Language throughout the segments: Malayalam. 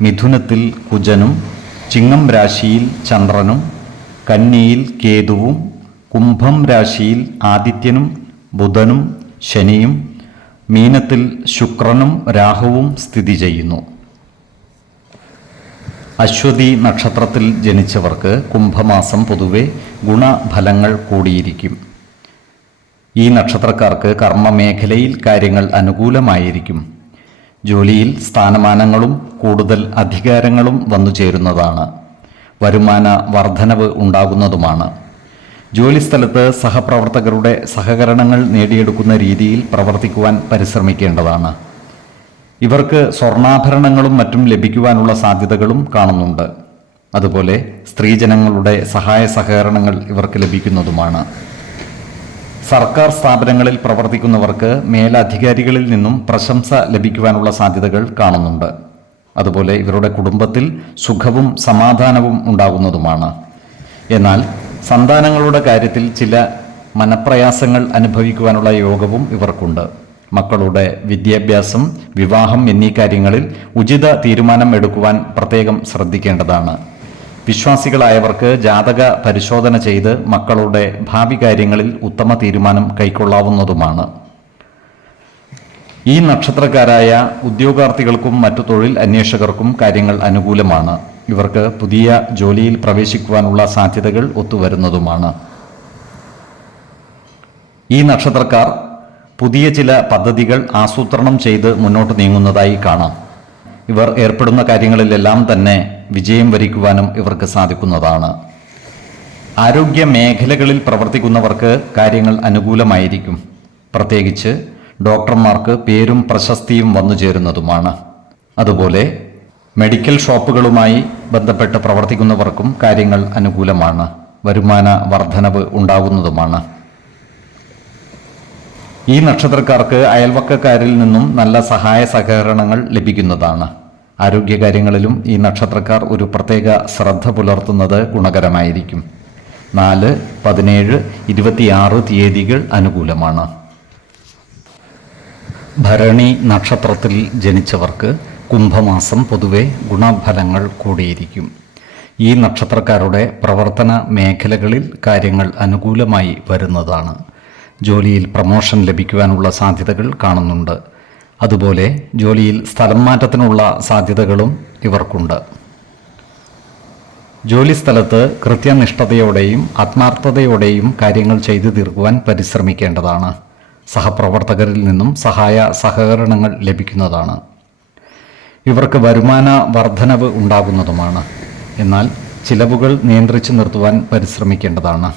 മിഥുനത്തിൽ കുജനും ചിങ്ങം രാശിയിൽ ചന്ദ്രനും കന്നിയിൽ കേതുവും കുംഭം രാശിയിൽ ആദിത്യനും ബുധനും ശനിയും മീനത്തിൽ ശുക്രനും രാഹുവും സ്ഥിതി ചെയ്യുന്നു. അശ്വതി നക്ഷത്രത്തിൽ ജനിച്ചവർക്ക് കുംഭമാസം പൊതുവെ ഗുണഫലങ്ങൾ കൂടിയിരിക്കും. ഈ നക്ഷത്രക്കാർക്ക് കർമ്മമേഖലയിൽ കാര്യങ്ങൾ അനുകൂലമായിരിക്കും. ജോലിയിൽ സ്ഥാനമാനങ്ങളും കൂടുതൽ അധികാരങ്ങളും വന്നു ചേരുന്നതാണ്. വരുമാന വർധനവ് ഉണ്ടാകുന്നതുമാണ്. ജോലിസ്ഥലത്ത് സഹപ്രവർത്തകരുടെ സഹകരണങ്ങൾ നേടിയെടുക്കുന്ന രീതിയിൽ പ്രവർത്തിക്കുവാൻ പരിശ്രമിക്കേണ്ടതാണ്. ഇവർക്ക് സ്വർണാഭരണങ്ങളും മറ്റും ലഭിക്കുവാനുള്ള സാധ്യതകളും കാണുന്നുണ്ട്. അതുപോലെ സ്ത്രീജനങ്ങളുടെ സഹായ സഹകരണങ്ങൾ ഇവർക്ക് ലഭിക്കുന്നതുമാണ്. സർക്കാർ സ്ഥാപനങ്ങളിൽ പ്രവർത്തിക്കുന്നവർക്ക് മേലധികാരികളിൽ നിന്നും പ്രശംസ ലഭിക്കുവാനുള്ള സാധ്യതകൾ കാണുന്നുണ്ട്. അതുപോലെ ഇവരുടെ കുടുംബത്തിൽ സുഖവും സമാധാനവും ഉണ്ടാകുന്നതുമാണ്. എന്നാൽ സന്താനങ്ങളുടെ കാര്യത്തിൽ ചില മനപ്രയാസങ്ങൾ അനുഭവിക്കുവാനുള്ള യോഗവും ഇവർക്കുണ്ട്. മക്കളുടെ വിദ്യാഭ്യാസം വിവാഹം എന്നീ കാര്യങ്ങളിൽ ഉചിത തീരുമാനം എടുക്കുവാൻ പ്രത്യേകം ശ്രദ്ധിക്കേണ്ടതാണ്. വിശ്വാസികളായവർക്ക് ജാതക പരിശോധന ചെയ്ത് മക്കളുടെ ഭാവി കാര്യങ്ങളിൽ ഉത്തമ തീരുമാനം കൈക്കൊള്ളാവുന്നതുമാണ്. ഈ നക്ഷത്രക്കാരായ ഉദ്യോഗാർത്ഥികൾക്കും മറ്റു തൊഴിൽ അന്വേഷകർക്കും കാര്യങ്ങൾ അനുകൂലമാണ്. ഇവർക്ക് പുതിയ ജോലിയിൽ പ്രവേശിക്കുവാനുള്ള സാധ്യതകൾ ഒത്തുവരുന്നതുമാണ്. ഈ നക്ഷത്രക്കാർ പുതിയ ചില പദ്ധതികൾ ആസൂത്രണം ചെയ്ത് മുന്നോട്ട് നീങ്ങുന്നതായി കാണാം. ഇവർ ഏർപ്പെടുന്ന കാര്യങ്ങളിലെല്ലാം തന്നെ വിജയം വരിക്കുവാനും ഇവർക്ക് സാധിക്കുന്നതാണ്. ആരോഗ്യ മേഖലകളിൽ പ്രവർത്തിക്കുന്നവർക്ക് കാര്യങ്ങൾ അനുകൂലമായിരിക്കും. പ്രത്യേകിച്ച് ഡോക്ടർമാർക്ക് പേരും പ്രശസ്തിയും വന്നു ചേരുന്നതുമാണ്. അതുപോലെ മെഡിക്കൽ ഷോപ്പുകളുമായി ബന്ധപ്പെട്ട് പ്രവർത്തിക്കുന്നവർക്കും കാര്യങ്ങൾ അനുകൂലമാണ്. വരുമാന വർധനവ് ഉണ്ടാകുന്നതുമാണ്. ഈ നക്ഷത്രക്കാർക്ക് അയൽവക്കക്കാരിൽ നിന്നും നല്ല സഹായ സഹകരണങ്ങൾ ലഭിക്കുന്നതാണ്. ആരോഗ്യകാര്യങ്ങളിലും ഈ നക്ഷത്രക്കാർ ഒരു പ്രത്യേക ശ്രദ്ധ പുലർത്തുന്നത് ഗുണകരമായിരിക്കും. നാല് പതിനേഴ് ഇരുപത്തിയാറ് തീയതികൾ അനുകൂലമാണ്. ഭരണി നക്ഷത്രത്തിൽ ജനിച്ചവർക്ക് കുംഭമാസം പൊതുവെ ഗുണഫലങ്ങൾ കൂടിയിരിക്കും. ഈ നക്ഷത്രക്കാരുടെ പ്രവർത്തന മേഖലകളിൽ കാര്യങ്ങൾ അനുകൂലമായി വരുന്നതാണ്. ജോലിയിൽ പ്രമോഷൻ ലഭിക്കുവാനുള്ള സാധ്യതകൾ കാണുന്നുണ്ട്. അതുപോലെ ജോലിയിൽ സ്ഥലം മാറ്റത്തിനുള്ള സാധ്യതകളും ഇവർക്കുണ്ട്. ജോലിസ്ഥലത്ത് കൃത്യനിഷ്ഠതയോടെയും ആത്മാർത്ഥതയോടെയും കാര്യങ്ങൾ ചെയ്തു തീർക്കുവാൻ പരിശ്രമിക്കേണ്ടതാണ്. സഹപ്രവർത്തകരിൽ നിന്നും സഹായ സഹകരണങ്ങൾ ലഭിക്കുന്നതാണ്. ഇവർക്ക് വരുമാന വർധനവ് ഉണ്ടാകുന്നതുമാണ്. എന്നാൽ ചിലവുകൾ നിയന്ത്രിച്ചു നിർത്തുവാൻ പരിശ്രമിക്കേണ്ടതാണ്.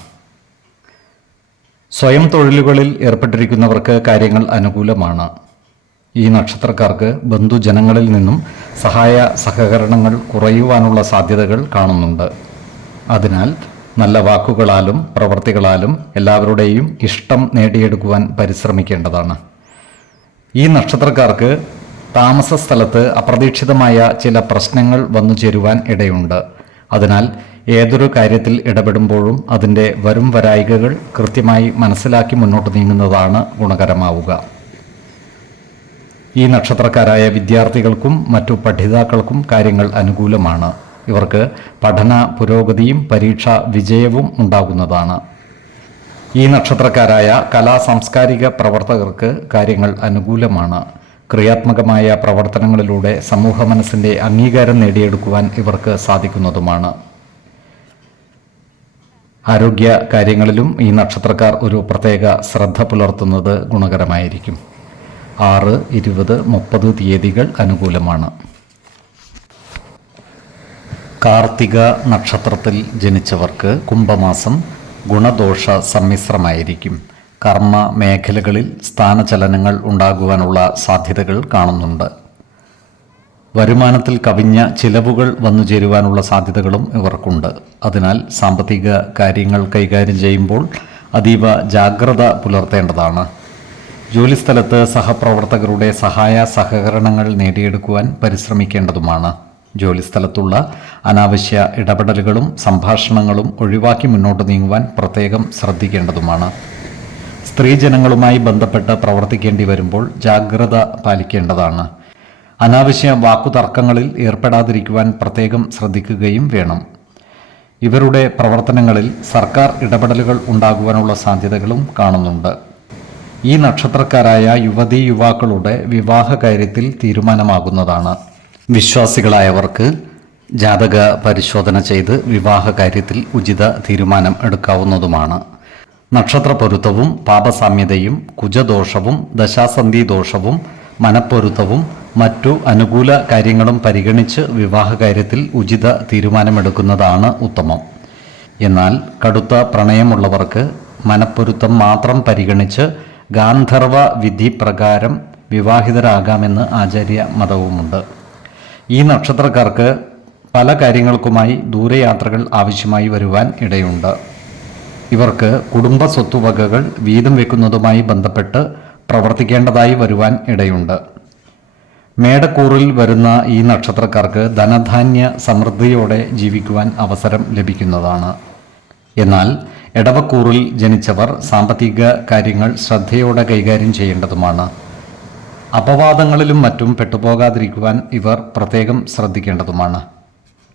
സ്വയം തൊഴിലുകളിൽ ഏർപ്പെട്ടിരിക്കുന്നവർക്ക് കാര്യങ്ങൾ അനുകൂലമാണ്. ഈ നക്ഷത്രക്കാർക്ക് ബന്ധുജനങ്ങളിൽ നിന്നും സഹായ സഹകരണങ്ങൾ കുറയുവാനുള്ള സാധ്യതകൾ കാണുന്നുണ്ട്. അതിനാൽ നല്ല വാക്കുകളാലും പ്രവർത്തികളാലും എല്ലാവരുടെയും ഇഷ്ടം നേടിയെടുക്കുവാൻ പരിശ്രമിക്കേണ്ടതാണ്. ഈ നക്ഷത്രക്കാർക്ക് താമസ സ്ഥലത്ത് അപ്രതീക്ഷിതമായ ചില പ്രശ്നങ്ങൾ വന്നു ചേരുവാൻ ഇടയുണ്ട്. അതിനാൽ ഏതൊരു കാര്യത്തിൽ ഇടപെടുമ്പോഴും അതിന്റെ വരും വരായികകൾ കൃത്യമായി മനസ്സിലാക്കി മുന്നോട്ട് നീങ്ങുന്നതാണ് ഗുണകരമാവുക. ഈ നക്ഷത്രക്കാരായ വിദ്യാർത്ഥികൾക്കും മറ്റു പഠിതാക്കൾക്കും കാര്യങ്ങൾ അനുകൂലമാണ്. ഇവർക്ക് പഠന പുരോഗതിയും പരീക്ഷ വിജയവും ഉണ്ടാകുന്നതാണ്. ഈ നക്ഷത്രക്കാരായ കലാ സാംസ്കാരിക പ്രവർത്തകർക്ക് കാര്യങ്ങൾ അനുകൂലമാണ്. ക്രിയാത്മകമായ പ്രവർത്തനങ്ങളിലൂടെ സമൂഹ മനസ്സിന്റെ അംഗീകാരം നേടിയെടുക്കുവാൻ ഇവർക്ക് സാധിക്കുന്നതുമാണ്. ആരോഗ്യ കാര്യങ്ങളിലും ഈ നക്ഷത്രക്കാർ ഒരു പ്രത്യേക ശ്രദ്ധ പുലർത്തുന്നത് ഗുണകരമായിരിക്കും. ആറ് ഇരുപത് മുപ്പത് തീയതികൾ അനുകൂലമാണ്. കാർത്തിക നക്ഷത്രത്തിൽ ജനിച്ചവർക്ക് കുംഭമാസം ഗുണദോഷ സമ്മിശ്രമായിരിക്കും. കർമ്മ മേഖലകളിൽ സ്ഥാനചലനങ്ങൾ ഉണ്ടാകുവാനുള്ള സാധ്യതകൾ കാണുന്നുണ്ട്. വരുമാനത്തിൽ കവിഞ്ഞ ചിലവുകൾ വന്നു ചേരുവാനുള്ള സാധ്യതകളും ഇവർക്കുണ്ട്. അതിനാൽ സാമ്പത്തിക കാര്യങ്ങൾ കൈകാര്യം ചെയ്യുമ്പോൾ അതീവ ജാഗ്രത പുലർത്തേണ്ടതാണ്. ജോലിസ്ഥലത്ത് സഹപ്രവർത്തകരുടെ സഹായ സഹകരണങ്ങൾ നേടിയെടുക്കുവാൻ പരിശ്രമിക്കേണ്ടതുമാണ്. ജോലിസ്ഥലത്തുള്ള അനാവശ്യ ഇടപെടലുകളും സംഭാഷണങ്ങളും ഒഴിവാക്കി മുന്നോട്ട് നീങ്ങുവാൻ പ്രത്യേകം ശ്രദ്ധിക്കേണ്ടതുമാണ്. സ്ത്രീജനങ്ങളുമായി ബന്ധപ്പെട്ട് പ്രവർത്തിക്കേണ്ടി വരുമ്പോൾ ജാഗ്രത പാലിക്കേണ്ടതാണ്. അനാവശ്യ വാക്കുതർക്കങ്ങളിൽ ഏർപ്പെടാതിരിക്കുവാൻ പ്രത്യേകം ശ്രദ്ധിക്കുകയും വേണം. ഇവരുടെ പ്രവർത്തനങ്ങളിൽ സർക്കാർ ഇടപെടലുകൾ ഉണ്ടാകുവാനുള്ള സാധ്യതകളും കാണുന്നുണ്ട്. ഈ നക്ഷത്രക്കാരായ യുവതി യുവാക്കളുടെ വിവാഹ കാര്യത്തിൽ തീരുമാനമാകുന്നതാണ്. വിശ്വാസികളായവർക്ക് ജാതക പരിശോധന ചെയ്ത് വിവാഹ കാര്യത്തിൽ ഉചിത തീരുമാനം എടുക്കാവുന്നതുമാണ്. നക്ഷത്ര പൊരുത്തവും പാപസാമ്യതയും കുജദോഷവും ദശാസന്ധി ദോഷവും മനപ്പൊരുത്തവും മറ്റു അനുകൂല കാര്യങ്ങളും പരിഗണിച്ച് വിവാഹ കാര്യത്തിൽ ഉചിത തീരുമാനമെടുക്കുന്നതാണ് ഉത്തമം. എന്നാൽ കടുത്ത പ്രണയമുള്ളവർക്ക് മനപ്പൊരുത്തം മാത്രം പരിഗണിച്ച് ഗാന്ധർവ വിധി പ്രകാരം വിവാഹിതരാകാമെന്ന് ആചാര്യ മതവുമുണ്ട്. ഈ നക്ഷത്രക്കാർക്ക് പല കാര്യങ്ങൾക്കുമായി ദൂരയാത്രകൾ ആവശ്യമായി വരുവാൻ ഇടയുണ്ട്. ഇവർക്ക് കുടുംബ സ്വത്തുവകകൾ വീതം വെക്കുന്നതുമായി ബന്ധപ്പെട്ട് പ്രവർത്തിക്കേണ്ടതായി വരുവാൻ ഇടയുണ്ട്. മേടക്കൂറിൽ വരുന്ന ഈ നക്ഷത്രക്കാർക്ക് ധനധാന്യ സമൃദ്ധിയോടെ ജീവിക്കുവാൻ അവസരം ലഭിക്കുന്നതാണ്. എന്നാൽ എടവക്കൂറിൽ ജനിച്ചവർ സാമ്പത്തിക കാര്യങ്ങൾ ശ്രദ്ധയോടെ കൈകാര്യം ചെയ്യേണ്ടതുമാണ്. അപവാദങ്ങളിലും മറ്റും പെട്ടുപോകാതിരിക്കുവാൻ ഇവർ പ്രത്യേകം ശ്രദ്ധിക്കേണ്ടതുമാണ്.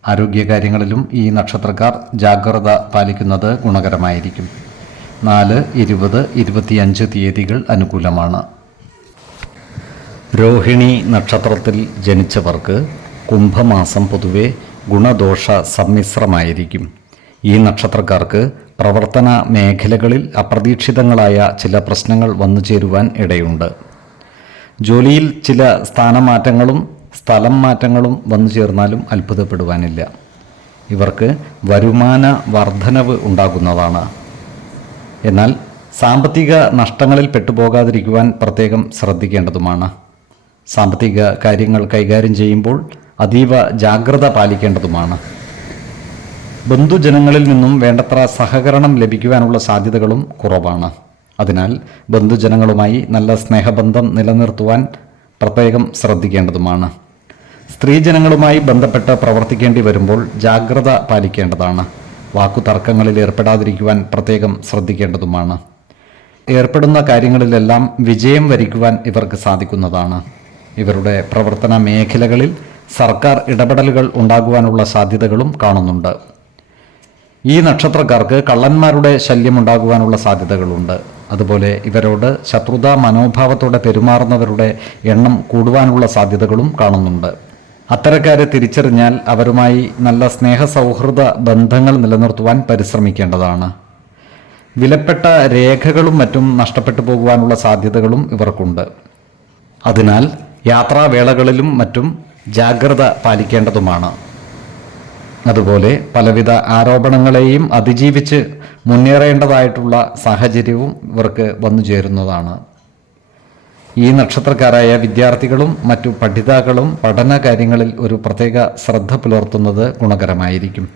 ആരോഗ്യകാര്യങ്ങളിലും ഈ നക്ഷത്രക്കാർ ജാഗ്രത പാലിക്കുന്നത് ഗുണകരമായിരിക്കും. നാല് ഇരുപത് ഇരുപത്തിയഞ്ച് തീയതികൾ അനുകൂലമാണ്. രോഹിണി നക്ഷത്രത്തിൽ ജനിച്ചവർക്ക് കുംഭമാസം പൊതുവെ ഗുണദോഷ സമ്മിശ്രമായിരിക്കും. ഈ നക്ഷത്രക്കാർക്ക് പ്രവർത്തന മേഖലകളിൽ അപ്രതീക്ഷിതങ്ങളായ ചില പ്രശ്നങ്ങൾ വന്നു ചേരുവാൻ ഇടയുണ്ട്. ജോലിയിൽ ചില സ്ഥാനമാറ്റങ്ങളും സ്ഥലം മാറ്റങ്ങളും വന്നു ചേർന്നാലും അത്ഭുതപ്പെടുവാനില്ല. ഇവർക്ക് വരുമാന വർധനവ് ഉണ്ടാകുന്നതാണ്. എന്നാൽ സാമ്പത്തിക നഷ്ടങ്ങളിൽ പെട്ടുപോകാതിരിക്കുവാൻ പ്രത്യേകം ശ്രദ്ധിക്കേണ്ടതുമാണ്. സാമ്പത്തിക കാര്യങ്ങൾ കൈകാര്യം ചെയ്യുമ്പോൾ അതീവ ജാഗ്രത പാലിക്കേണ്ടതുമാണ്. ബന്ധുജനങ്ങളിൽ നിന്നും വേണ്ടത്ര സഹകരണം ലഭിക്കുവാനുള്ള സാധ്യതകളും കുറവാണ്. അതിനാൽ ബന്ധുജനങ്ങളുമായി നല്ല സ്നേഹബന്ധം നിലനിർത്തുവാൻ പ്രത്യേകം ശ്രദ്ധിക്കേണ്ടതുമാണ്. സ്ത്രീജനങ്ങളുമായി ബന്ധപ്പെട്ട് പ്രവർത്തിക്കേണ്ടി വരുമ്പോൾ ജാഗ്രത പാലിക്കേണ്ടതാണ്. വാക്കുതർക്കങ്ങളിൽ ഏർപ്പെടാതിരിക്കുവാൻ പ്രത്യേകം ശ്രദ്ധിക്കേണ്ടതുമാണ്. ഏർപ്പെടുന്ന കാര്യങ്ങളിലെല്ലാം വിജയം വരിക്കുവാൻ ഇവർക്ക് സാധിക്കുന്നതാണ്. ഇവരുടെ പ്രവർത്തന മേഖലകളിൽ സർക്കാർ ഇടപെടലുകൾ ഉണ്ടാകുവാനുള്ള സാധ്യതകളും കാണുന്നുണ്ട്. ഈ നക്ഷത്രക്കാർക്ക് കള്ളന്മാരുടെ ശല്യം ഉണ്ടാകുവാനുള്ള സാധ്യതകളുണ്ട്. അതുപോലെ ഇവരോട് ശത്രുതാ മനോഭാവത്തോടെ പെരുമാറുന്നവരുടെ എണ്ണം കൂടുവാനുള്ള സാധ്യതകളും കാണുന്നുണ്ട്. അത്തരക്കാരെ തിരിച്ചറിഞ്ഞാൽ അവരുമായി നല്ല സ്നേഹ സൗഹൃദ ബന്ധങ്ങൾ നിലനിർത്തുവാൻ പരിശ്രമിക്കേണ്ടതാണ്. വിലപ്പെട്ട രേഖകളും മറ്റും നഷ്ടപ്പെട്ടു പോകുവാനുള്ള സാധ്യതകളും ഇവർക്കുണ്ട്. അതിനാൽ യാത്രാവേളകളിലും മറ്റും ജാഗ്രത പാലിക്കേണ്ടതുമാണ്. അതുപോലെ പലവിധ ആരോപണങ്ങളെയും അതിജീവിച്ച് മുന്നേറേണ്ടതായിട്ടുള്ള സാഹചര്യവും ഇവർക്ക് വന്നു ചേരുന്നതാണ്. ഈ നക്ഷത്രക്കാരായ വിദ്യാർത്ഥികളും മറ്റു പഠിതാക്കളും പഠന കാര്യങ്ങളിൽ ഒരു പ്രത്യേക ശ്രദ്ധ പുലർത്തുന്നത് ഗുണകരമായിരിക്കും.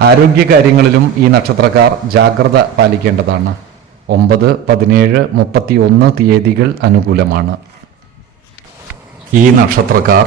ആരോഗ്യകാര്യങ്ങളിലും ഈ നക്ഷത്രക്കാർ ജാഗ്രത പാലിക്കേണ്ടതാണ്. ഒമ്പത് പതിനേഴ് മുപ്പത്തി ഒന്ന് തീയതികൾ അനുകൂലമാണ്. ഈ നക്ഷത്രക്കാർ